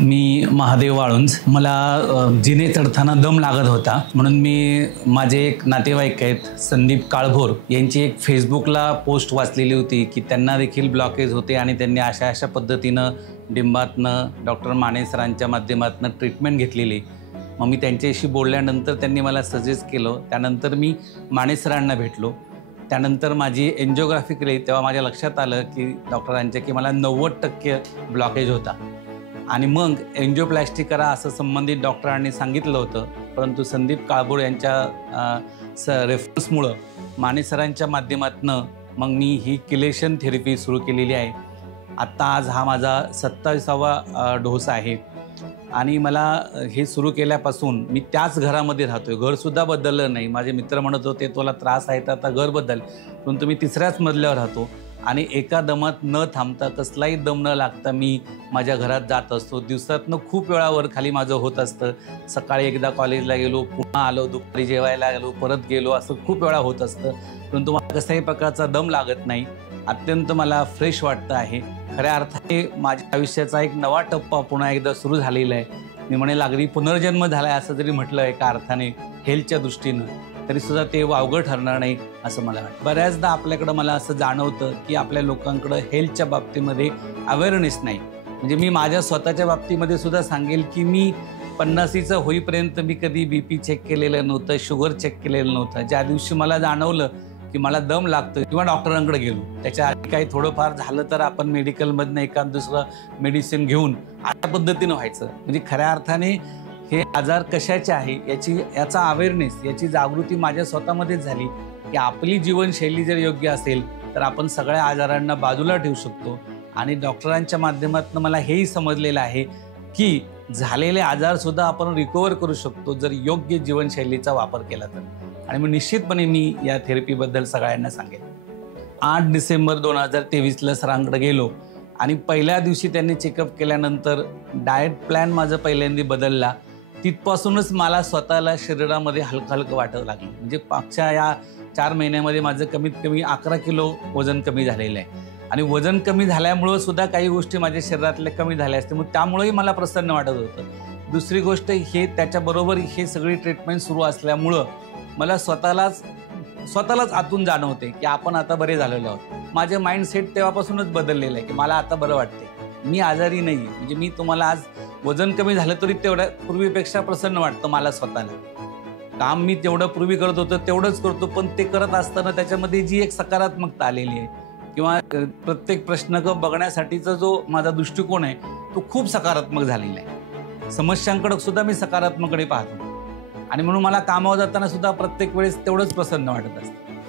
मी महादेव वाळुंज. मला जिने चढताना दम लागत होता, म्हणून मी माझे एक नातेवाईक आहेत संदीप काळभोर यांची एक फेसबुकला पोस्ट वाचलेली होती की त्यांना देखील ब्लॉकेज होते आणि त्यांनी अशा पद्धतीनं डिंबातनं डॉक्टर माने सरांच्या माध्यमातून ट्रीटमेंट घेतलेली. मग मी त्यांच्याशी बोलल्यानंतर त्यांनी मला सजेस्ट केलं. त्यानंतर मी माने सरांना भेटलो. त्यानंतर माझी एन्जिओग्राफी केली. तेव्हा माझ्या लक्षात आलं की डॉक्टरांच्या की मला 90% ब्लॉकेज होता आणि मग एन्जिओप्लास्टी करा असं संबंधित डॉक्टरांनी सांगितलं होतं. परंतु संदीप काळभोर यांच्या रेफरन्समुळं माने सरांच्या माध्यमातून मग मी ही किलेशन थेरपी सुरू केलेली आहे. आत्ता आज हा माझा 27वा डोस आहे आणि मला हे सुरू केल्यापासून मी त्याच घरामध्ये राहतोय. घरसुद्धा बदललं नाही. माझे मित्र म्हणत होते तुला त्रास आहे तर आता घर बदल, परंतु मी तिसऱ्याच मजल्यावर राहतो आणि एका दमात न थांबता कसलाही दम न लागता मी माझ्या घरात जात असतो. दिवसातनं खूप वेळावर खाली माझं होत असतं. सकाळी एकदा कॉलेजला गेलो, पुन्हा आलो, दुपारी जेवायला गेलो, परत गेलो, असं खूप वेळा होत असतं. परंतु मला कशाही प्रकारचा दम लागत नाही. अत्यंत मला फ्रेश वाटतं आहे. खऱ्या अर्थाने माझ्या आयुष्याचा एक नवा टप्पा पुन्हा एकदा सुरू झालेला आहे. मी म्हणेल अगदी पुनर्जन्म झाला आहे असं जरी म्हटलं एका अर्थाने हेल्थच्या दृष्टीनं, तरीसुद्धा ते वावगं ठरणार नाही असं मला वाटतं. बऱ्याचदा आपल्याकडं मला असं जाणवतं की आपल्या लोकांकडं हेल्थच्या बाबतीमध्ये अवेअरनेस नाही. म्हणजे मी माझ्या स्वतःच्या बाबतीमध्ये सुद्धा सांगेल की मी 50चं होईपर्यंत मी कधी BP चेक केलेलं नव्हतं, शुगर चेक केलेलं नव्हतं. ज्या दिवशी मला जाणवलं की मला दम लागतो किंवा डॉक्टरांकडे गेलो, त्याच्या आधी काही थोडंफार झालं तर आपण मेडिकलमधनं एखाद दुसरं मेडिसिन घेऊन अशा पद्धतीनं व्हायचं. म्हणजे खऱ्या अर्थाने हे आजार कशाचे आहे याचा अवेअरनेस, याची जागृती माझ्या स्वतःमध्येच झाली की आपली जीवनशैली जर योग्य असेल तर आपण सगळ्या आजारांना बाजूला ठेवू शकतो. आणि डॉक्टरांच्या माध्यमातून मला हेही समजलेलं आहे की झालेले आजारसुद्धा आपण रिकवर करू शकतो जर योग्य जीवनशैलीचा वापर केला तर. आणि मग निश्चितपणे मी या थेरपीबद्दल सगळ्यांना सांगेन. 8 डिसेंबर 2023ला सरांकडे गेलो आणि पहिल्या दिवशी त्यांनी चेकअप केल्यानंतर डाएट प्लॅन माझं पहिल्यांदा बदलला. तिथपासूनच मला स्वतःला शरीरामध्ये हलकं वाटायला लागलं. म्हणजे मागच्या या 4 महिन्यामध्ये माझं कमीत कमी 11 किलो वजन कमी झालेलं आहे. आणि वजन कमी झाल्यामुळं सुद्धा काही गोष्टी माझ्या शरीरातल्या कमी झाल्या असते, मग त्यामुळेही मला प्रसन्न वाटत होतं. दुसरी गोष्ट हे त्याच्याबरोबर हे सगळी ट्रीटमेंट सुरू असल्यामुळं मला स्वतःलाच आतून जाणवते की आपण आता बरे झालेलो आहोत. माझे माइंडसेट तेव्हापासूनच बदललेलं आहे की मला आता बरं वाटते, मी आजारी नाही. म्हणजे मी तुम्हाला आज वजन कमी झालं तरी तेवढ्या पूर्वीपेक्षा प्रसन्न वाटतं मला स्वतःला. काम मी तेवढं पूर्वी करत होतो तेवढंच करतो, पण ते करत असताना त्याच्यामध्ये जी एक सकारात्मकता आलेली आहे किंवा प्रत्येक प्रश्न बघण्यासाठीचा जो माझा दृष्टिकोन आहे तो खूप सकारात्मक झालेला आहे. समस्यांकडे सुद्धा मी सकारात्मककडे पाहतो आणि म्हणून मला कामावर जाताना सुद्धा प्रत्येक वेळेस तेवढंच प्रसन्न वाटत असतं.